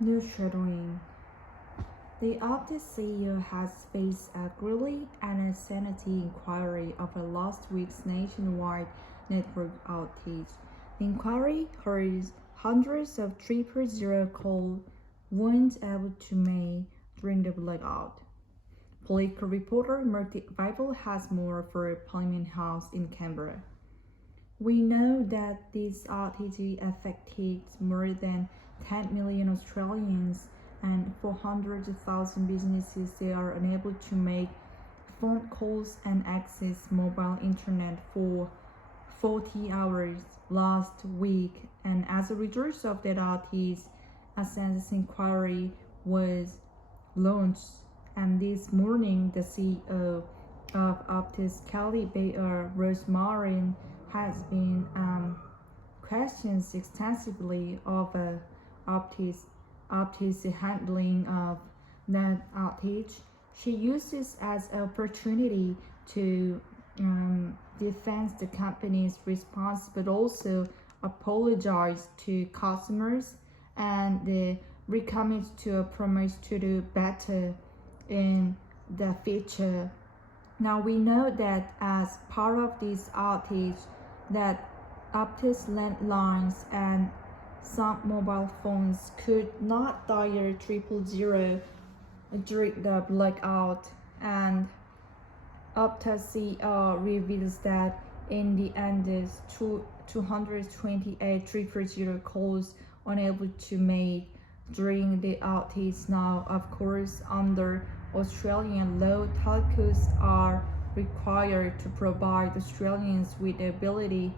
Shadowing. The Optus CEO has faced a grilling and a sanity inquiry over last week's nationwide network outage. The inquiry heard hundreds of 000 calls weren't able to be made during the blackout. Political reporter Murti Bible has more for Parliament House in Canberra. We know that this outage affected more than 10 million Australians and 400,000 businesses. They are unable to make phone calls and access mobile internet for 40 hours last week, and as a result of that outage, a census inquiry was launched. And this morning, the CEO of Optus, Kelly Bayer Rosemarin, has been questioned extensively over Optus handling of that outage. She uses as an opportunity to defend the company's response, but also apologize to customers and recommit to a promise to do better in the future. Now we know that as part of this outage, that Optus landlines and some mobile phones could not dial 000 during the blackout, and Optus CEO reveals that in the end, 228 000 calls unable to make during the outage. Now, of course, under Australian law, telcos are required to provide Australians with the ability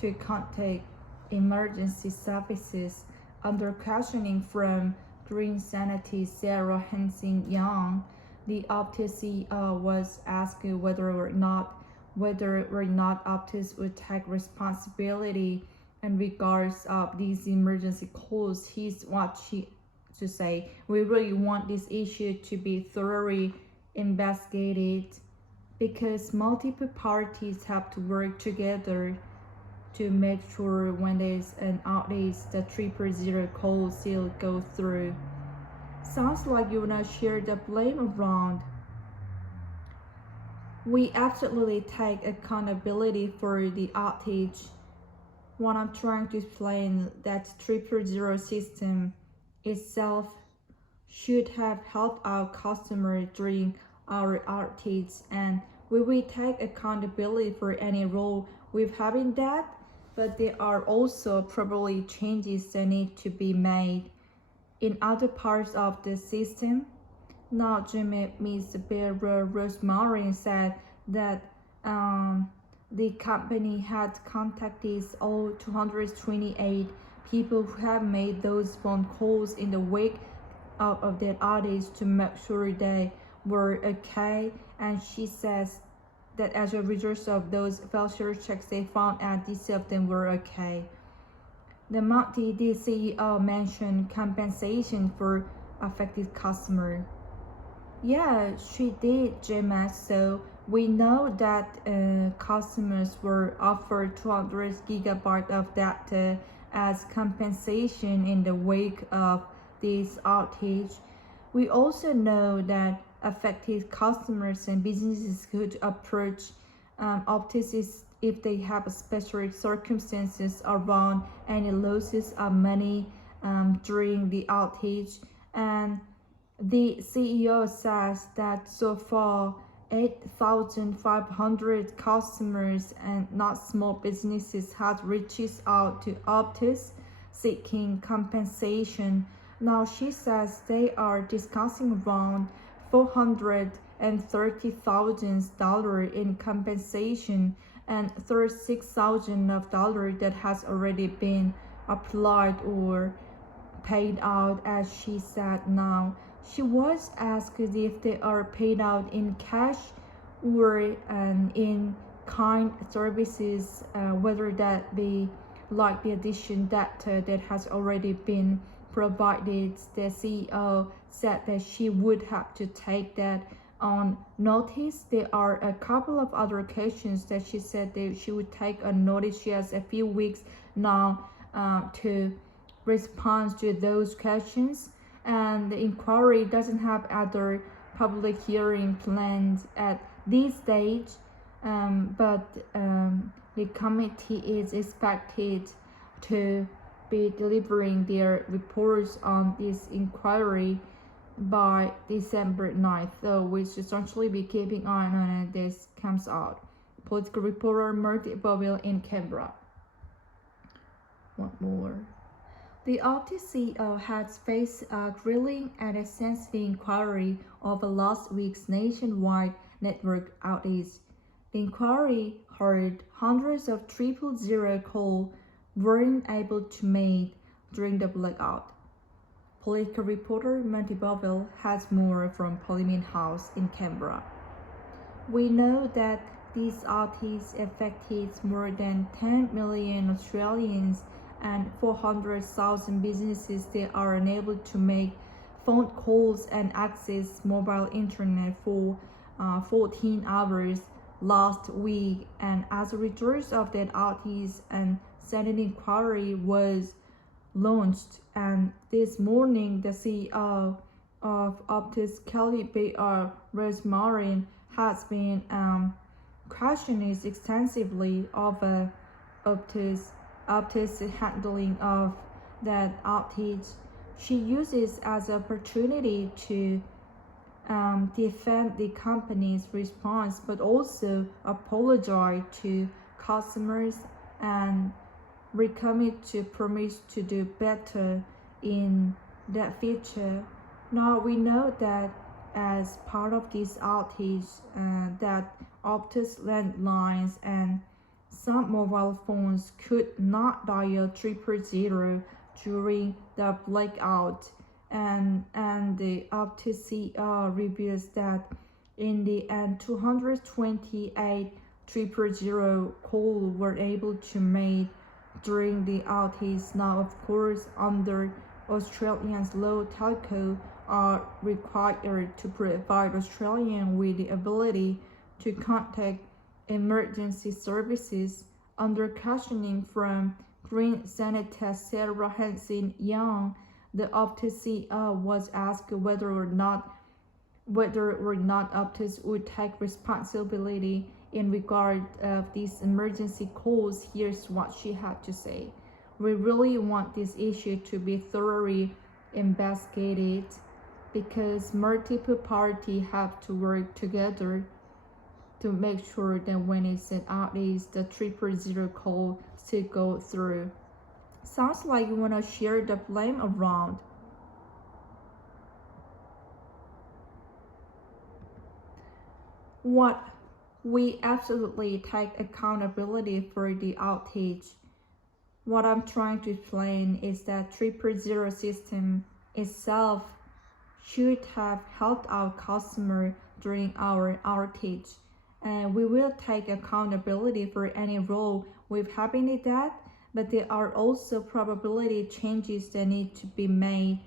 to contact emergency services. Under questioning from Green Sanity Sarah Hansen-Young, the Optus CEO was asked whether or not Optus would take responsibility in regards of these emergency calls. Here's what she to say: "We really want this issue to be thoroughly investigated because multiple parties have to work together to make sure when there's an outage, the 000 calls still go through." Sounds like you wanna share the blame around. We absolutely take accountability for the outage. What I'm trying to explain, that 000 system itself should have helped our customers during our outage, and we will take accountability for any role we've had in that, but there are also probably changes that need to be made in other parts of the system. Now, Ms. Bearer Rosemarin said that the company had contacted all 228 people who have made those phone calls in the wake of that outage to make sure they were okay. And she says that as a result of those voucher checks, they found out these of them were okay. The CEO mentioned compensation for affected customer. Yeah, she did, JMS. So we know that customers were offered 200 gigabytes of data as compensation in the wake of this outage. We also know that affected customers and businesses could approach Optus if they have special circumstances around any losses of money during the outage. And the CEO says that so far 8,500 customers and not small businesses have reached out to Optus seeking compensation. Now she says they are discussing around $430,000 in compensation and $36,000 that has already been applied or paid out, as she said. Now she was asked if they are paid out in cash or in kind services, whether that be like the addition data that has already been provided. The CEO said that she would have to take that on notice. There are a couple of other occasions that she said that she would take on notice. She has a few weeks now to respond to those questions. and the inquiry doesn't have other public hearing planned at this stage, but the committee is expected to be delivering their reports on this inquiry by December 9th, so we should essentially be keeping an eye on it. This comes out. Political reporter Marty Boville in Canberra. One more. The Optus CEO has faced a grilling and a sensitive inquiry over last week's nationwide network outage. The inquiry heard hundreds of 000 calls weren't able to make during the blackout. Political reporter Marty Boville has more from Parliament House in Canberra. We know that this outage affected more than 10 million Australians and 400,000 businesses that are unable to make phone calls and access mobile internet for 14 hours last week, and as a result of that outage, an Senate inquiry was launched, and this morning the CEO of Optus, Kelly Bayer Rosmarin, has been questioned extensively over Optus handling of that outage. She uses as an opportunity to defend the company's response, but also apologize to customers and recommit to promise to do better in the future. Now we know that as part of this outage, that Optus landlines and some mobile phones could not dial 000 during the blackout, and the Optus CEO reveals that in the end 228 000 calls were able to make during the outage. Now, of course, under Australians law, telco are required to provide Australians with the ability to contact emergency services. Under questioning from Green Senator Sarah Hanson-Young, the Optus CEO was asked whether or not Optus would take responsibility in regard of these emergency calls. Here's what she had to say. We really want this issue to be thoroughly investigated because multiple parties have to work together to make sure that when it's an outage, the 000 call to go through. Sounds like you want to share the blame around. What we absolutely take accountability for the outage. What I'm trying to explain is that 000 system itself should have helped our customer during our outage, and we will take accountability for any role we've happened in that, but there are also probability changes that need to be made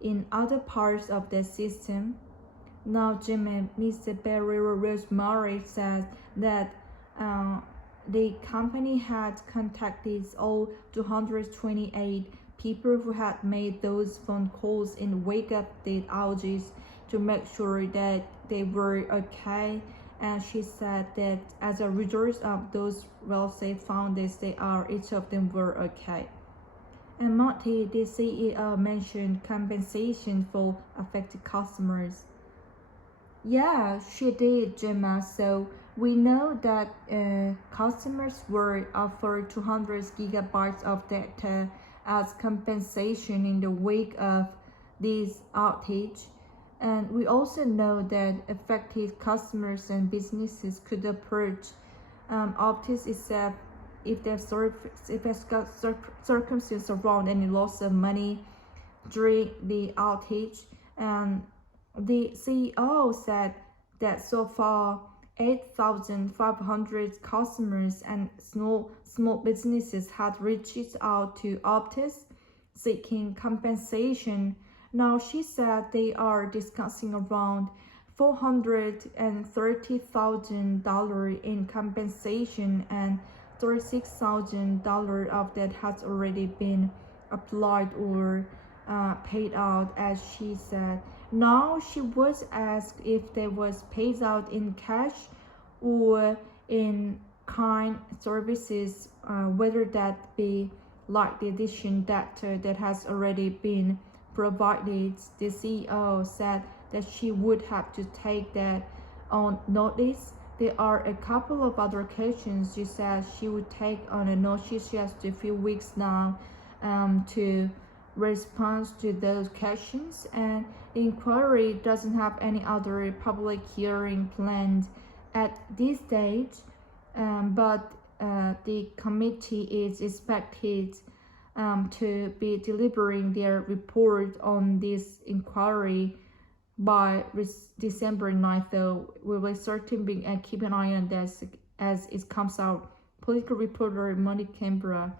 in other parts of the system. Now, Mr. Barry Rosemary says that the company had contacted all 228 people who had made those phone calls in the wake of the outages to make sure that they were okay. And she said that as a result of those they found that each of them were okay. And Monty, the CEO, mentioned compensation for affected customers. Yeah, she did, Gemma. So we know that customers were offered 200 gigabytes of data as compensation in the wake of this outage. And we also know that affected customers and businesses could approach Optus if there's got circumstances around any loss of money during the outage. And the CEO said that so far 8,500 customers and small businesses had reached out to Optus seeking compensation. Now she said they are discussing around $430,000 in compensation, and $36,000 of that has already been applied or paid out, as she said. Now she was asked if they was paid out in cash or in kind services, whether that be like the addition data that has already been provided. The CEO said that she would have to take that on notice. There are a couple of other questions she said she would take on a notice just a few weeks now to respond to those questions, and the inquiry doesn't have any other public hearing planned at this stage, but the committee is expected to be delivering their report on this inquiry by December 9th, though we will certainly keep an eye on this as it comes out. Political reporter Monique Canberra.